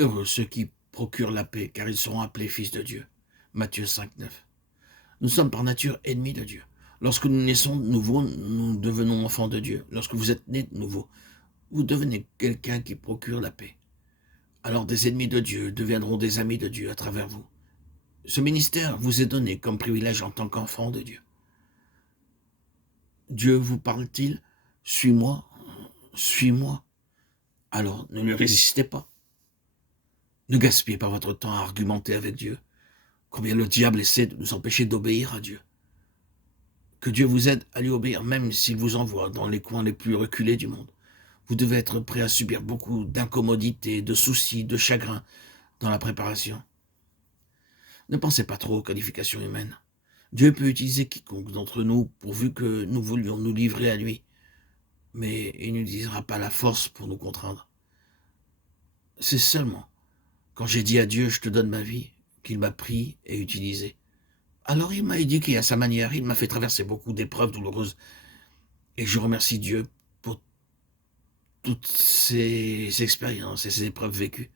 Heureux ceux qui procurent la paix, car ils seront appelés fils de Dieu. Matthieu 5, 9. Nous sommes par nature ennemis de Dieu. Lorsque nous naissons de nouveau, nous devenons enfants de Dieu. Lorsque vous êtes nés de nouveau, vous devenez quelqu'un qui procure la paix. Alors des ennemis de Dieu deviendront des amis de Dieu à travers vous. Ce ministère vous est donné comme privilège en tant qu'enfant de Dieu. Dieu vous parle-t-il? Suis-moi, suis-moi. Alors ne lui résistez pas. Ne gaspillez pas votre temps à argumenter avec Dieu. Combien le diable essaie de nous empêcher d'obéir à Dieu. Que Dieu vous aide à lui obéir, même s'il vous envoie dans les coins les plus reculés du monde. Vous devez être prêt à subir beaucoup d'incommodités, de soucis, de chagrins dans la préparation. Ne pensez pas trop aux qualifications humaines. Dieu peut utiliser quiconque d'entre nous pourvu que nous voulions nous livrer à lui, mais il n'utilisera pas la force pour nous contraindre. C'est seulement quand j'ai dit à Dieu « je te donne ma vie » qu'il m'a pris et utilisé. Alors il m'a éduqué à sa manière, il m'a fait traverser beaucoup d'épreuves douloureuses et je remercie Dieu pour toutes ces expériences et ces épreuves vécues.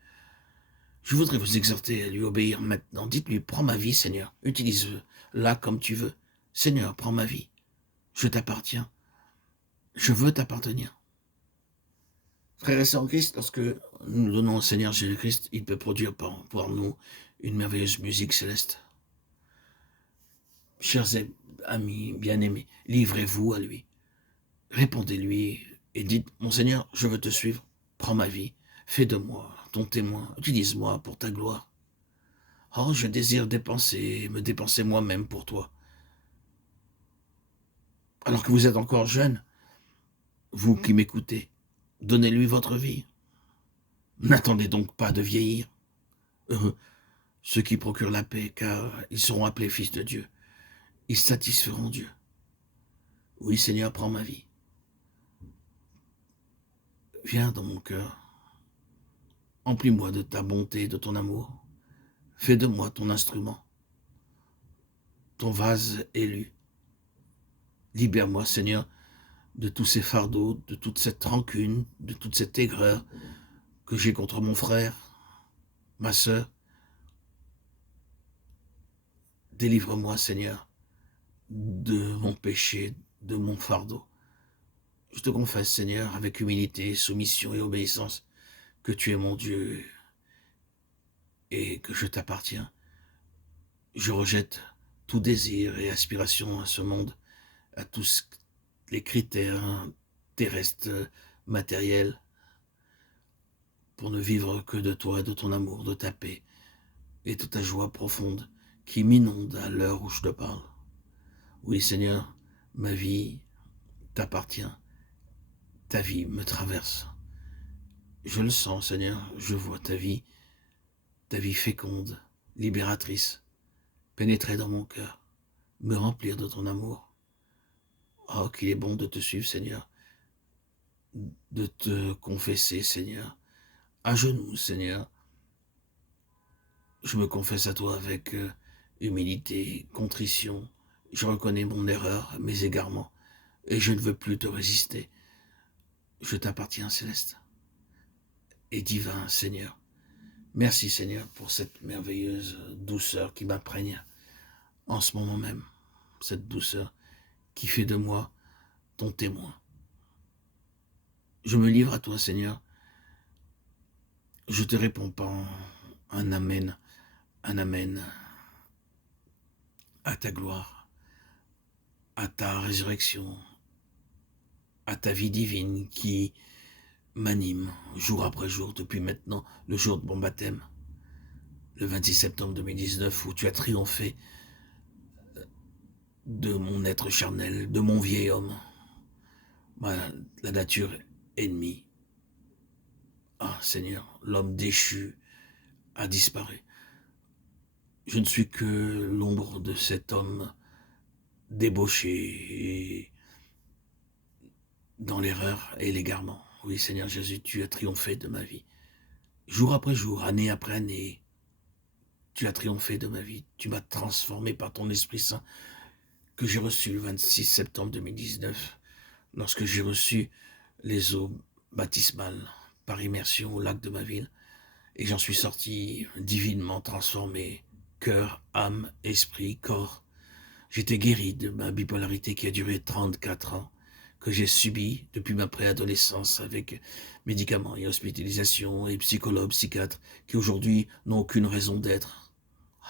Je voudrais vous exhorter à lui obéir maintenant. Dites-lui, prends ma vie, Seigneur. Utilise-la comme tu veux. Seigneur, prends ma vie. Je t'appartiens. Je veux t'appartenir. Frères et sœurs en Christ, lorsque nous donnons au Seigneur Jésus-Christ, il peut produire pour nous une merveilleuse musique céleste. Chers amis bien-aimés, livrez-vous à lui. Répondez-lui et dites, mon Seigneur, je veux te suivre. Prends ma vie. Fais de moi ton témoin. Utilise-moi pour ta gloire. Oh, je désire me dépenser moi-même pour toi. Alors que vous êtes encore jeune, vous qui m'écoutez, donnez-lui votre vie. N'attendez donc pas de vieillir. Heureux ceux qui procurent la paix, car ils seront appelés fils de Dieu. Ils satisferont Dieu. Oui, Seigneur, prends ma vie. Viens dans mon cœur. Emplis-moi de ta bonté, de ton amour. Fais de moi ton instrument, ton vase élu. Libère-moi, Seigneur, de tous ces fardeaux, de toute cette rancune, de toute cette aigreur que j'ai contre mon frère, ma sœur. Délivre-moi, Seigneur, de mon péché, de mon fardeau. Je te confesse, Seigneur, avec humilité, soumission et obéissance, que tu es mon Dieu et que je t'appartiens. Je rejette tout désir et aspiration à ce monde, à tous les critères terrestres, matériels, pour ne vivre que de toi, de ton amour, de ta paix et de ta joie profonde qui m'inonde à l'heure où je te parle. Oui, Seigneur, ma vie t'appartient, ta vie me traverse. Je le sens, Seigneur, je vois ta vie féconde, libératrice, pénétrer dans mon cœur, me remplir de ton amour. Oh, qu'il est bon de te suivre, Seigneur, de te confesser, Seigneur, à genoux, Seigneur. Je me confesse à toi avec humilité, contrition. Je reconnais mon erreur, mes égarements, et je ne veux plus te résister. Je t'appartiens, Céleste et divin Seigneur. Merci, Seigneur, pour cette merveilleuse douceur qui m'imprègne en ce moment même. Cette douceur qui fait de moi ton témoin. Je me livre à toi, Seigneur. Je te réponds pas en un amen à ta gloire, à ta résurrection, à ta vie divine qui m'anime jour après jour depuis maintenant le jour de mon baptême, le 26 septembre 2019, où tu as triomphé de mon être charnel, de mon vieil homme, la nature ennemie. Ah, Seigneur, l'homme déchu a disparu. Je ne suis que l'ombre de cet homme débauché et dans l'erreur et l'égarement. Oui, Seigneur Jésus, tu as triomphé de ma vie. Jour après jour, année après année, tu as triomphé de ma vie. Tu m'as transformé par ton Esprit Saint que j'ai reçu le 26 septembre 2019, lorsque j'ai reçu les eaux baptismales par immersion au lac de ma ville. et j'en suis sorti divinement transformé, cœur, âme, esprit, corps. J'étais guéri de ma bipolarité qui a duré 34 ans, que j'ai subi depuis ma préadolescence avec médicaments et hospitalisation et psychologues, psychiatres, qui aujourd'hui n'ont aucune raison d'être.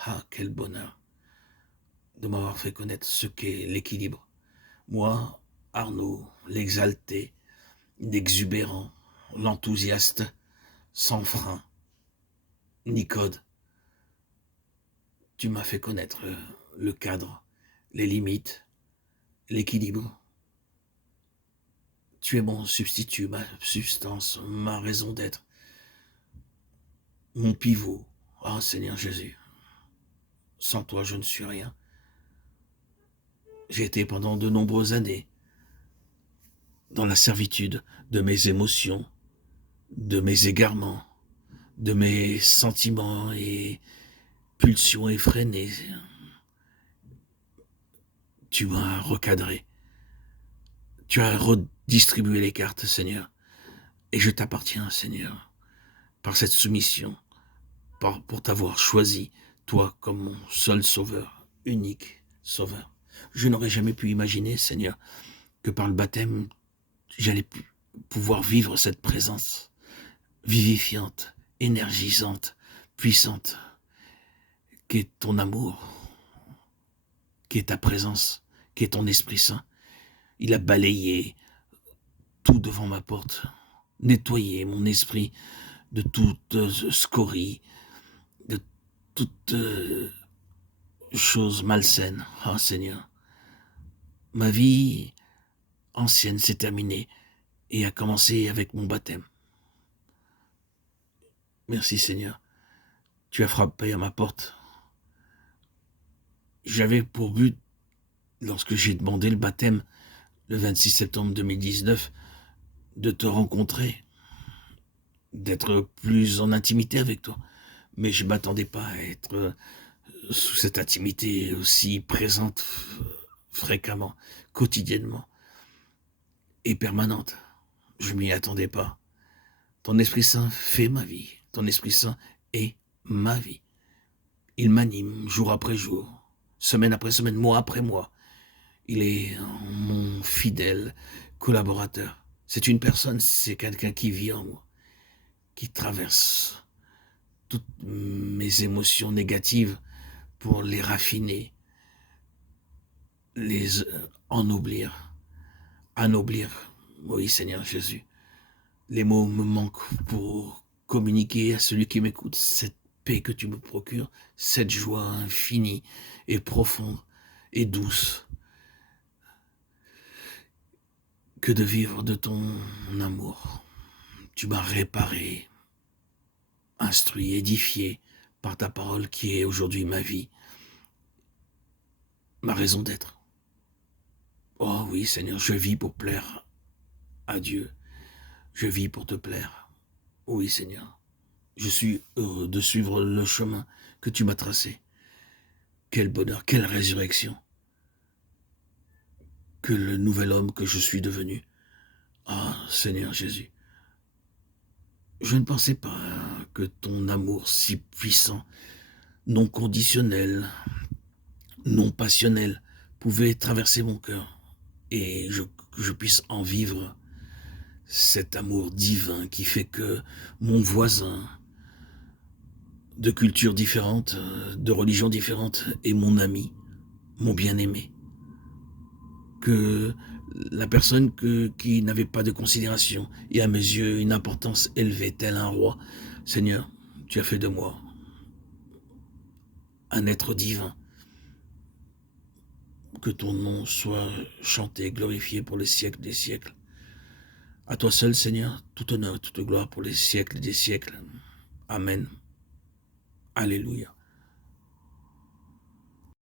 Ah, quel bonheur de m'avoir fait connaître ce qu'est l'équilibre. Moi, Arnaud, l'exalté, l'exubérant, l'enthousiaste, sans frein, ni code, tu m'as fait connaître le cadre, les limites, l'équilibre. Tu es mon substitut, ma substance, ma raison d'être, mon pivot. Ah, Seigneur Jésus, sans toi je ne suis rien. J'ai été pendant de nombreuses années dans la servitude de mes émotions, de mes égarements, de mes sentiments et pulsions effrénées. Tu m'as recadré. Tu as redistribué les cartes, Seigneur. Et je t'appartiens, Seigneur, par cette soumission, pour t'avoir choisi, toi, comme mon seul sauveur, unique sauveur. Je n'aurais jamais pu imaginer, Seigneur, que par le baptême, j'allais pouvoir vivre cette présence vivifiante, énergisante, puissante, qui est ton amour, qui est ta présence, qui est ton Esprit Saint. Il a balayé tout devant ma porte, nettoyé mon esprit de toute scorie, de toute chose malsaine. Ah, Seigneur, ma vie ancienne s'est terminée et a commencé avec mon baptême. Merci, Seigneur. Tu as frappé à ma porte. J'avais pour but, lorsque j'ai demandé le baptême, le 26 septembre 2019, de te rencontrer, d'être plus en intimité avec toi. Mais je ne m'attendais pas à être sous cette intimité aussi présente fréquemment, quotidiennement et permanente. Je m'y attendais pas. Ton Esprit Saint fait ma vie. Ton Esprit Saint est ma vie. Il m'anime jour après jour, semaine après semaine, mois après mois. Il est mon fidèle collaborateur. C'est une personne, c'est quelqu'un qui vit en moi, qui traverse toutes mes émotions négatives pour les raffiner, les ennoblir. Oui, Seigneur Jésus. Les mots me manquent pour communiquer à celui qui m'écoute cette paix que tu me procures, cette joie infinie et profonde et douce, que de vivre de ton amour. Tu m'as réparé, instruit, édifié par ta parole qui est aujourd'hui ma vie, ma raison d'être. Oh oui, Seigneur, je vis pour plaire à Dieu. Je vis pour te plaire. Oui, Seigneur. Je suis heureux de suivre le chemin que tu m'as tracé. Quel bonheur, quelle résurrection. Que le nouvel homme que je suis devenu. Ah, Seigneur Jésus. Je ne pensais pas que ton amour si puissant, non conditionnel, non passionnel, pouvait traverser mon cœur et que je puisse en vivre cet amour divin qui fait que mon voisin de cultures différentes, de religions différentes est mon ami, mon bien-aimé. Que la personne qui n'avait pas de considération et à mes yeux une importance élevée tel un roi, Seigneur, tu as fait de moi un être divin. Que ton nom soit chanté, glorifié pour les siècles des siècles. À toi seul, Seigneur, tout honneur, toute gloire pour les siècles des siècles. Amen. Alléluia.